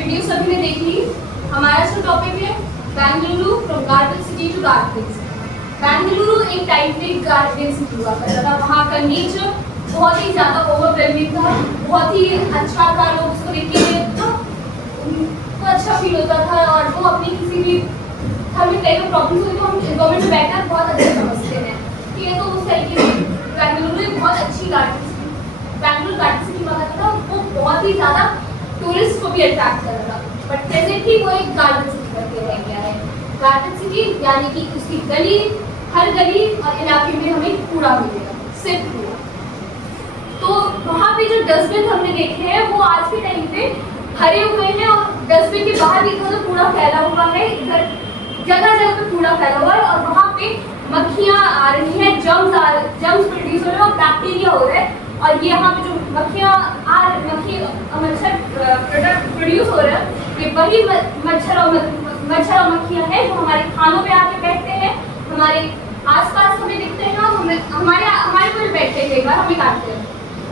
Video सभी ने देख ली। हमारा जो टॉपिक है Bengaluru from garden city to garden city. Bengaluru एक टाइपिक गार्डन सिटी हुआ करता था। वहाँ का नेचर बहुत ही ज़्यादा ओवरवेलमिंग था, बहुत ही अच्छा था। लोग उसको देख के उनको अच्छा फील होता था और वो अपनी किसी भी हमें कई प्रॉब्लम्स हुई तो हम गवर्नमेंट में बैठकर बहुत अच्छा समझते हैं। ठीक है, तो उस तरीके से बेंगलुरु एक बहुत अच्छी garden city, Bengaluru garden city हुआ करता था। वो बहुत ही ज़्यादा टूरिस्ट को भी अट्रैक्ट कर रहा था, बट प्रेजेंटली वो एक गार्डन सिटी करके रह गया है। गार्डन सिटी यानी कि उसकी गली, हर गली और इलाके में हमें कूड़ा मिलेगा, सिर्फ कूड़ा। तो वहाँ पे जो डस्टबिन हमने देखे हैं वो आज के टाइम पे भरे हुए हैं और डस्टबिन के बाहर भी तो कूड़ा फैला हुआ है। इधर जगह जगह पे कूड़ा फैला हुआ है और वहाँ पे मक्खियाँ आ रही हैं, जम्स प्रोड्यूस हो रहे हैं और बैक्टीरिया हो रहा है। और ये यहाँ पे जो मच्छर प्रोडक्ट प्रोड्यूस हो रहा है, ये वही मच्छर और मक्खियाँ हैं जो हमारे खानों पे आके बैठते हैं, हमारे आसपास हमें दिखते हैं और हमारे पर बैठते हैं, कई बार हमें काटते हैं।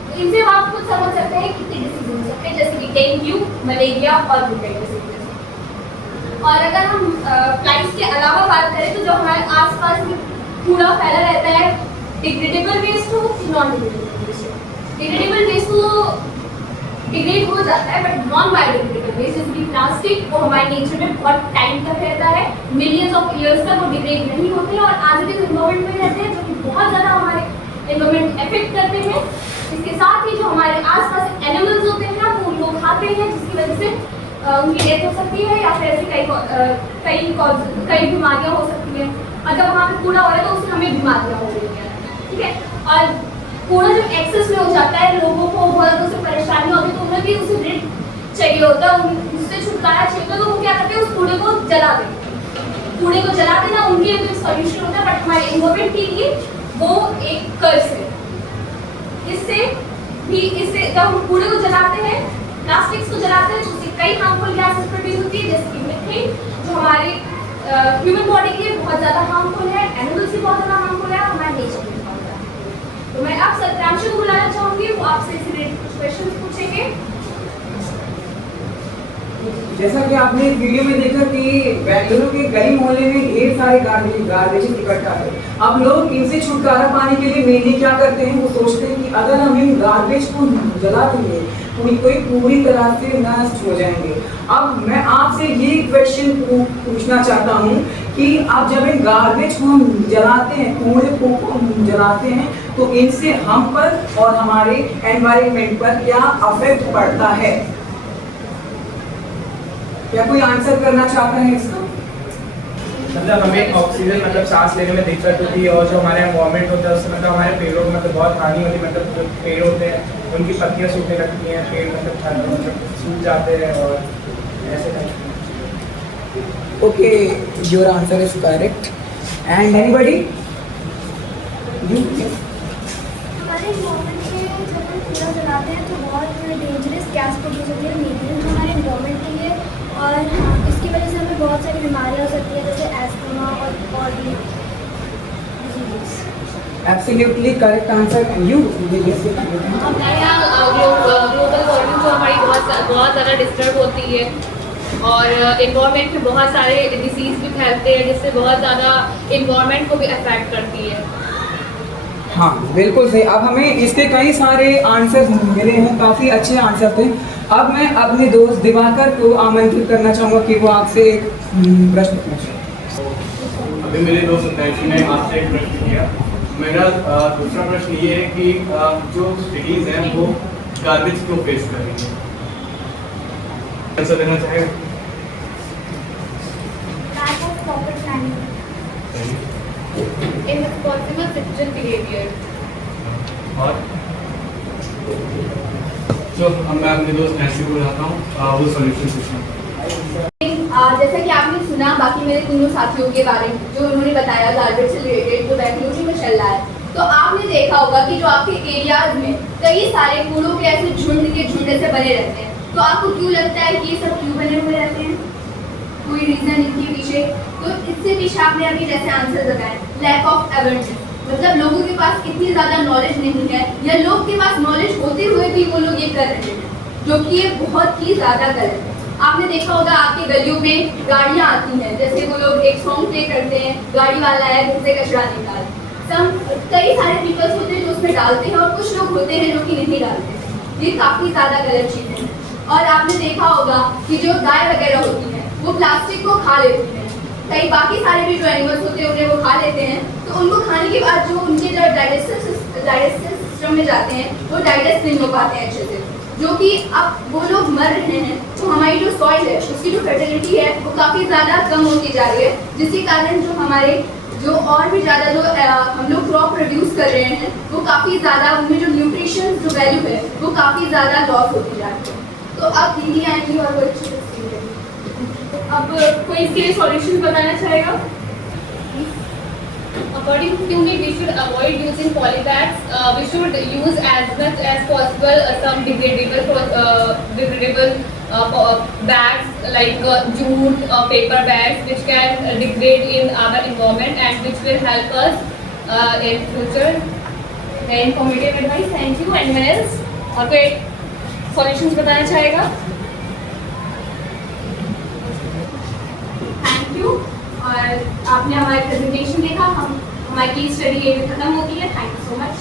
तो इनसे आप खुद समझ सकते हैं कितने डिसीज हो सकते हैं, जैसे कि डेंगू, मलेरिया और ब्रूटाइटिस। और अगर हम फ्लाइट्स के अलावा बात करें तो जो हमारे आसपास में कूड़ा फैला रहता है, डिग्रेडेबल वेस्ट हो, नॉन डिग्रेडेबल वेस्ट हो। डिग्रेडेबल वेस्ट तो डिग्रेड हो जाता है, बट नॉन बायोडिग्रेडेबल वेस्ट जैसे कि प्लास्टिक, वो हमारे नेचर में बहुत टाइम तक रहता है, मिलियंस ऑफ ईयर्स तक वो डिग्रेड नहीं होते हैं और आज भी एनवायरमेंट में रहते हैं, जो कि बहुत ज़्यादा हमारे एनवायरमेंट इफेक्ट करते हैं। इसके साथ ही जो हमारे आसपास एनिमल्स होते हैं वो लोग खाते हैं, जिसकी वजह से उनकी डेथ हो सकती है या फिर ऐसी कई बीमारियाँ हो सकती हैं। अगर वहाँ पे कूड़ा हो रहा है तो उससे हमें बीमारियाँ हो रही हैं। ठीक है, और कूड़ा जब एक्सेस में हो जाता है, लोगों को बहुत ज़्यादा उससे परेशानी होती है, तो उन्हें भी उसे rid चाहिए होता है, उससे छुटकारा चाहिए होता है, तो वो क्या करते हैं, उस कूड़े को जला देते हैं। कूड़े को जला देना उनके लिए तो सॉल्यूशन होता है, बट हमारे एनवायरमेंट के लिए वो एक कर्स है। इससे जब हम कूड़े को जलाते हैं, प्लास्टिक्स को जलाते हैं, तो उससे कई हार्मफुल गैसेस प्रोड्यूस होती है, जैसे कि मीथेन, जो हमारे ह्यूमन बॉडी के लिए बहुत ज़्यादा हार्मफुल है, एनिमल्स भी बहुत ज़्यादा हार्मफुल है, हमारे नेचर में बहुत ज़्यादा। तो मैं अब सत्यांशु को बुलाना चाहूँगी, वो आपसे इस रिलेटेड कुछ क्वेश्चन पूछेंगे। जैसा कि आपने वीडियो में देखा कि बेंगलुरु के गली मोहल्ले में ढेर सारे गार्बेज इकट्ठा है। अब लोग इनसे छुटकारा पाने के लिए मेनली क्या करते हैं, वो सोचते हैं कि अगर हम इन गार्बेज को जला देंगे तो कोई पूरी तरह से नष्ट हो जाएंगे। अब मैं आपसे ये क्वेश्चन पूछना चाहता हूँ कि अब जब इन गार्बेज को हम जलाते हैं, कूड़े को हम जलाते हैं, तो इनसे हम पर और हमारे एनवायरनमेंट पर क्या अफेक्ट पड़ता है? क्या कोई आंसर करना चाहता है इसका? मतलब हमें ऑक्सीजन सांस लेने में दिक्कत होती है और जो हमारे एनवायरनमेंट होता है उससे हमारे पेड़ों में बहुत हानि होती है। जो पेड़ होते हैं उनकी पत्तियां सूखने लगती हैं, पेड़ सूख जाते हैं और ऐसे type. Okay, your answer is correct. And anybody? You? हमारे एनवायरनमेंट में जब हम कूड़ा जलाते हैं तो बहुत डेंजरस गैस प्रोड्यूस होती है मीथेन, जो हमारे एनवायरनमेंट के लिए, और इसकी वजह से हमें बहुत सारी बीमारियाँ हो सकती है, जैसे एस्थमा और भी disease. Absolutely correct answer. You? हमारे यहाँ ग्लोबल वार्मिंग जो हमारी बहुत ज़्यादा डिस्टर्ब होती है और इन्वायरमेंट में बहुत सारे डिसीज़ भी फैलते हैं, जिससे बहुत ज़्यादा इन्वायरमेंट को भी अफेक्ट करती है। हाँ, बिल्कुल सही। अब हमें इसके कई सारे आंसर मिले हैं, काफ़ी अच्छे आंसर थे। अब मैं अपने दोस्त दिवाकर को आमंत्रित करना चाहूँगा कि वो आपसे एक प्रश्न पूछे। अभी मेरे दोस्त सत्यांशु ने आपसे एक प्रश्न किया मेरा दूसरा प्रश्न ये है कि जो सिटीज़ हैं वो गार्बेज क्यों फेस कर रही हैं? आंसर देना चाहेगा? lack of proper planning. Irresponsible citizen behavior. और जो मैं अपने दोस्त नैन्सी को बताता हूँ वो सॉल्यूशन सिस्टम। जैसा कि आपने सुना बाकी मेरे तीनों साथियों के बारे में जो उन्होंने बताया गार्बेज से रिलेटेड जो बेंगलुरु में चल रहा है, तो आपने देखा होगा कि जो आपके एरियाज में कई सारे कूड़ों के ऐसे झुंड से बने रहते हैं। तो आपको क्यों लगता है कि ये सब क्यों बने हुए रहते हैं? कोई रीजन इनके पीछे? तो इससे पीछे आपने अभी जैसे आंसर बताया, लैक ऑफ अवेयरनेस, मतलब लोगों के पास इतनी ज़्यादा नॉलेज नहीं है या लोग के पास नॉलेज होते हुए भी वो लोग ये कर रहे हैं, जो कि ये बहुत ही ज़्यादा गलत है। आपने देखा होगा आपके गलियों में गाड़ियाँ आती हैं, जैसे वो लोग एक सॉन्ग प्ले करते हैं, गाड़ी वाला है घर से कचरा निकाल। कई सारे पीपल्स होते हैं जो उसमें डालते हैं और कुछ लोग होते हैं जो कि नहीं डालते। ये काफ़ी ज़्यादा गलत चीज़ है। और आपने देखा होगा कि जो गाय वगैरह होती हैं वो प्लास्टिक को खा लेती हैं, कई बाकी सारे भी जो एनिमल्स होते हैं उन्हें वो खा लेते हैं। तो उनको खाने के बाद जो उनके जो डाइजेस्टिव सिस्टम में जाते हैं वो डाइजेस्ट नहीं हो पाते हैं अच्छे से, जो कि अब वो लोग मर रहे हैं। तो हमारी जो सॉइल है उसकी जो फर्टिलिटी है वो काफ़ी ज़्यादा कम होती जा रही है, जिसके कारण जो हमारे जो और भी ज़्यादा जो हम लोग क्रॉप प्रोड्यूस कर रहे हैं वो काफ़ी ज़्यादा उनमें जो न्यूट्रिशन जो वैल्यू है वो काफ़ी ज़्यादा लॉस होती जा रही है। तो अब दीदी आएंगी और वो अच्छी अब कोई इसके लिए सॉल्यूशन बताना चाहेगा? According to me, we should avoid using polybags. We should use as much as possible some degradable bags like jute paper bags, which can degrade in our environment and which will help us in future. Very informative advice. Thank you. Anyone else? और कोई solutions बताना चाहेगा? Thank you. और आपने हमारी presentation देखा, हमारी study ये भी खत्म होती है। Thank you so much.